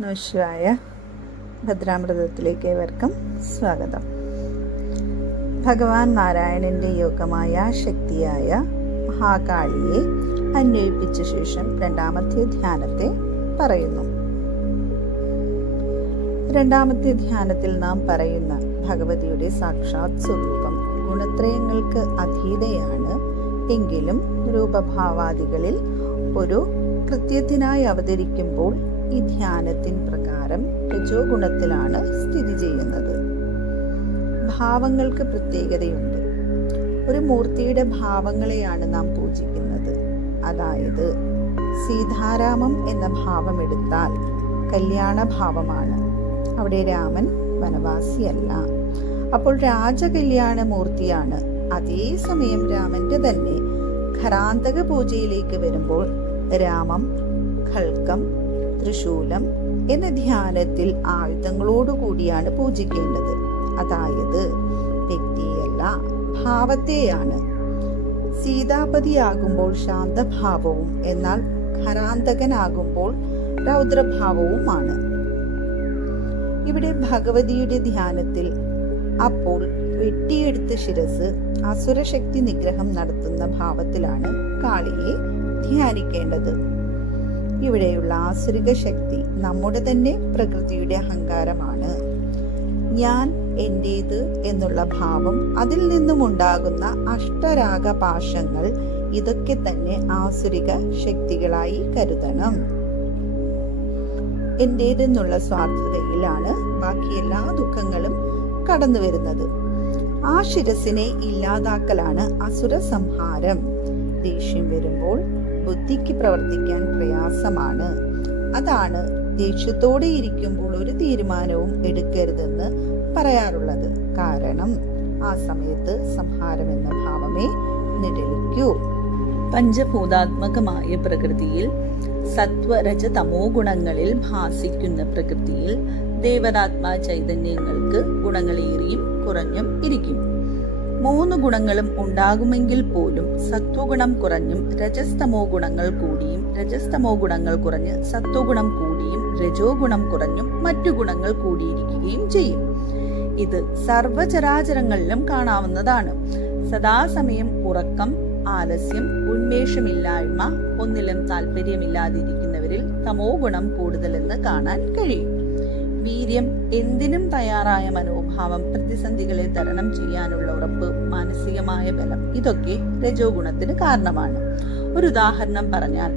നമസ്കാര ഭദ്രാമൃതത്തിലേക്ക് ഏവർക്കും സ്വാഗതം. ഭഗവാൻ നാരായണന്റെ യോഗമായ ശക്തിയായ മഹാകാളിയെ അന്വയിപ്പിച്ച ശേഷം രണ്ടാമത്തെ ധ്യാനത്തെ പറയുന്നു. രണ്ടാമത്തെ ധ്യാനത്തിൽ നാം പറയുന്ന ഭഗവതിയുടെ സാക്ഷാത് സ്വരൂപം ഗുണത്രയങ്ങൾക്ക് അധീതയാണ് എങ്കിലും രൂപഭാവാദികളിൽ ഒരു കൃത്യത്തിനായി അവതരിക്കുമ്പോൾ ഈ ധ്യാനത്തിൻ പ്രകാരം രജോ ഗുണത്തിലാണ് സ്ഥിതി ചെയ്യുന്നത്. ഭാവങ്ങൾക്ക് പ്രത്യേകതയുണ്ട്. ഒരു മൂർത്തിയുടെ ഭാവങ്ങളെയാണ് നാം പൂജിക്കുന്നത്. അതായത് സീതാരാമം എന്ന ഭാവം എടുത്താൽ കല്യാണ ഭാവമാണ്. അവിടെ രാമൻ വനവാസിയല്ല. അപ്പോൾ രാജകല്യാണ മൂർത്തിയാണ്. അതേസമയം രാമന്റെ തന്നെ ഖരാന്തക പൂജയിലേക്ക് വരുമ്പോൾ രാമം, ഖൽക്കം, ത്രിശൂലം എന്ന ധ്യാനത്തിൽ ആയുധങ്ങളോടുകൂടിയാണ് പൂജിക്കേണ്ടത്. അതായത് വ്യക്തിയല്ല, ഭാവത്തെയാണ്. സീതാപതിയാകുമ്പോൾ ശാന്തഭാവവും എന്നാൽ ഖരാന്തകനാകുമ്പോൾ രൗദ്രഭാവവുമാണ്. ഇവിടെ ഭഗവതിയുടെ ധ്യാനത്തിൽ അപ്പോൾ വെട്ടിയെടുത്ത ശിരസ് അസുരശക്തി നിഗ്രഹം നടത്തുന്ന ഭാവത്തിലാണ് കാളിയെ ധ്യാനിക്കേണ്ടത്. ഇവിടെയുള്ള ആസുരിക ശക്തി നമ്മുടെ തന്നെ പ്രകൃതിയുടെ അഹങ്കാരമാണ്. ഞാൻ, എന്റേത് എന്നുള്ള ഭാവം, അതിൽ നിന്നും ഉണ്ടാകുന്ന അഷ്ടരാഗപാശങ്ങൾ, ഇതൊക്കെ തന്നെ ആസുരിക ശക്തികളായി കരുതണം. എന്റേതെന്നുള്ള സ്വാർത്ഥതയിലാണ് ബാക്കി എല്ലാ ദുഃഖങ്ങളും കടന്നു വരുന്നത്. ആ ശിരസിനെ ഇല്ലാതാക്കലാണ് അസുര സംഹാരം. ദേഷ്യം വരുമ്പോൾ ബുദ്ധിക്ക് പ്രവർത്തിക്കാൻ പ്രയാസമാണ്. അതാണ് ദേഷ്യത്തോടെ ഇരിക്കുമ്പോൾ ഒരു തീരുമാനവും എടുക്കരുതെന്ന് പറയാറുള്ളത്. കാരണം ആ സമയത്ത് സംഹാരം എന്ന ഭാവമേ നിഴലിക്കൂ. പഞ്ചഭൂതാത്മകമായ പ്രകൃതിയിൽ സത്വരജ തമോ ഗുണങ്ങളിൽ ഭാസിക്കുന്ന പ്രകൃതിയിൽ ദേവതാത്മാ ചൈതന്യങ്ങൾക്ക് ഗുണങ്ങളേറിയും കുറഞ്ഞും ഇരിക്കും. 3 ഗുണങ്ങളും ഉണ്ടാകുമെങ്കിൽ പോലും സത്വഗുണം കുറഞ്ഞും രജസ്തമോ ഗുണങ്ങൾ കൂടിയും രജസ്തമോ ഗുണങ്ങൾ കുറഞ്ഞ് സത്വഗുണം കൂടിയും രജോ ഗുണം കുറഞ്ഞും മറ്റു ഗുണങ്ങൾ കൂടിയിരിക്കുകയും ചെയ്യും. ഇത് സർവചരാചരങ്ങളിലും കാണാവുന്നതാണ്. സദാസമയം ഉറക്കം, ആലസ്യം, ഉന്മേഷമില്ലായ്മ, ഒന്നിലും താല്പര്യമില്ലാതിരിക്കുന്നവരിൽ തമോ ഗുണം കൂടുതലെന്ന് കാണാൻ കഴിയും. വീര്യം, എന്തിനും തയ്യാറായ മനോഭാവം, പ്രതിസന്ധികളെ തരണം ചെയ്യാനുള്ള ഉറപ്പ്, മാനസികമായ ബലം, ഇതൊക്കെ രജോ ഗുണത്തിന് കാരണമാണ്. ഒരു ഉദാഹരണം പറഞ്ഞാൽ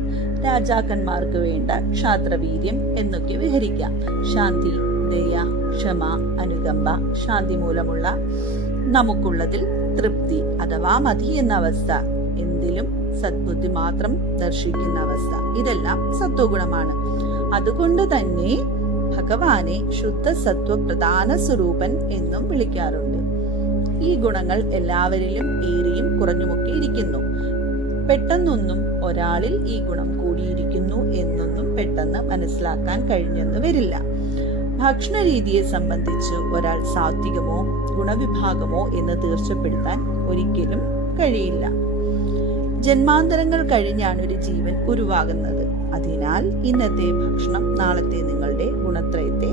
രാജാക്കന്മാർക്ക് വേണ്ട ക്ഷാത്രവീര്യം എന്നൊക്കെ വിഹരിക്കാം. ശാന്തി, ദയ, ക്ഷമ, അനുകമ്പ, ശാന്തി മൂലമുള്ള നമുക്കുള്ളതിൽ തൃപ്തി അഥവാ മതി എന്ന അവസ്ഥ, എന്തിലും സദ്ബുദ്ധി മാത്രം ദർശിക്കുന്ന അവസ്ഥ, ഇതെല്ലാം സത്വഗുണമാണ്. അതുകൊണ്ട് തന്നെ ഭഗവാനെ ശുദ്ധ സത്വ പ്രധാന സ്വരൂപൻ എന്നും വിളിക്കാറുണ്ട്. ഈ ഗുണങ്ങൾ എല്ലാവരിലും ഏറിയും കുറഞ്ഞുമൊക്കെ ഇരിക്കുന്നു. പെട്ടെന്നൊന്നും ഒരാളിൽ ഈ ഗുണം കൂടിയിരിക്കുന്നു എന്നൊന്നും പെട്ടെന്ന് മനസ്സിലാക്കാൻ കഴിഞ്ഞെന്ന് വരില്ല. ഭക്ഷണ രീതിയെ സംബന്ധിച്ച് ഒരാൾ സാത്വികമോ ഗുണവിഭാഗമോ എന്ന് തീർച്ചപ്പെടുത്താൻ ഒരിക്കലും കഴിയില്ല. ജന്മാന്തരങ്ങൾ കഴിഞ്ഞാണ് ഒരു ജീവൻ ഉരുവാകുന്നത്. അതിനാൽ ഇന്നത്തെ ഭക്ഷണം നാളത്തെ നിങ്ങളുടെ ഗുണത്രയത്തെ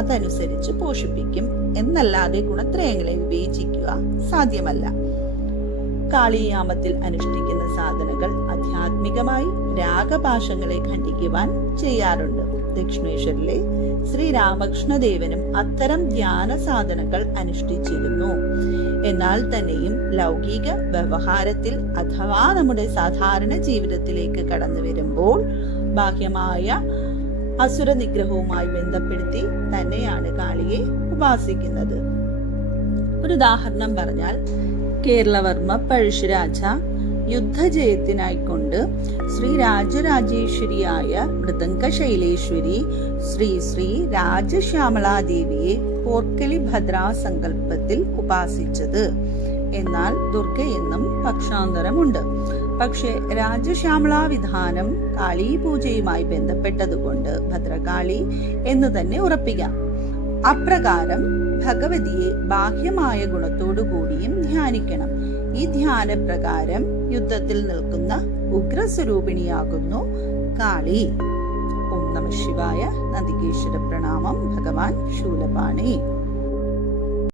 അതനുസരിച്ച് പോഷിപ്പിക്കും എന്നല്ലാതെ ഗുണത്രയങ്ങളെ വിവേചിക്കുക സാധ്യമല്ല. കാളിയാമത്തിൽ അനുഷ്ഠിക്കുന്ന സാധനകൾ ആധ്യാത്മികമായി രാഗപാശങ്ങളെ ഖണ്ഡിക്കുവാൻ ചെയ്യാറുണ്ട്. ദക്ഷിണേശ്വരിലെ ശ്രീരാമകൃഷ്ണദേവനും അത്തരം ധ്യാന സാധനകൾ അനുഷ്ഠിച്ചിരുന്നു. എന്നാൽ തന്നെയും ലൗകിക വ്യവഹാരത്തിൽ അഥവാ നമ്മുടെ സാധാരണ ജീവിതത്തിലേക്ക് കടന്നു വരുമ്പോൾ ബാഹ്യമായ അസുര നിഗ്രഹവുമായി ബന്ധപ്പെടുത്തി തന്നെയാണ് കാളിയെ ഉപാസിക്കുന്നത്. ഒരു ഉദാഹരണം പറഞ്ഞാൽ കേരളവർമ്മ പഴശ്ശിരാജ യുദ്ധജയത്തിനായിക്കൊണ്ട് ശ്രീ രാജരാജേശ്വരിയായ മൃദംഗശൈലേശ്വരി ശ്രീ ശ്രീ രാജശ്യാമളാദേവിയെ പോർക്കലി ഭദ്രാ സങ്കല്പത്തിൽ ഉപാസിച്ചത്. എന്നാൽ ദുർഗയെന്നും പക്ഷാന്തരമുണ്ട്. പക്ഷെ രാജശ്യാമളാ വിധാനം കാളീ പൂജയുമായി ബന്ധപ്പെട്ടതുകൊണ്ട് ഭദ്രകാളി എന്ന് തന്നെ ഉറപ്പിക്കാം. അപ്രകാരം ഭഗവതിയെ ബാഹ്യമായ ഗുണത്തോടു കൂടിയും ധ്യാനിക്കണം. ഈ ധ്യാനപ്രകാരം യുദ്ധത്തിൽ നിൽക്കുന്ന ഉഗ്രസ്വരൂപിണിയാകുന്നു കാളി. ഓം നമഃ ശിവായ. നന്ദികേശ്വര പ്രണാമം. ഭഗവാൻ ശൂലപാണി.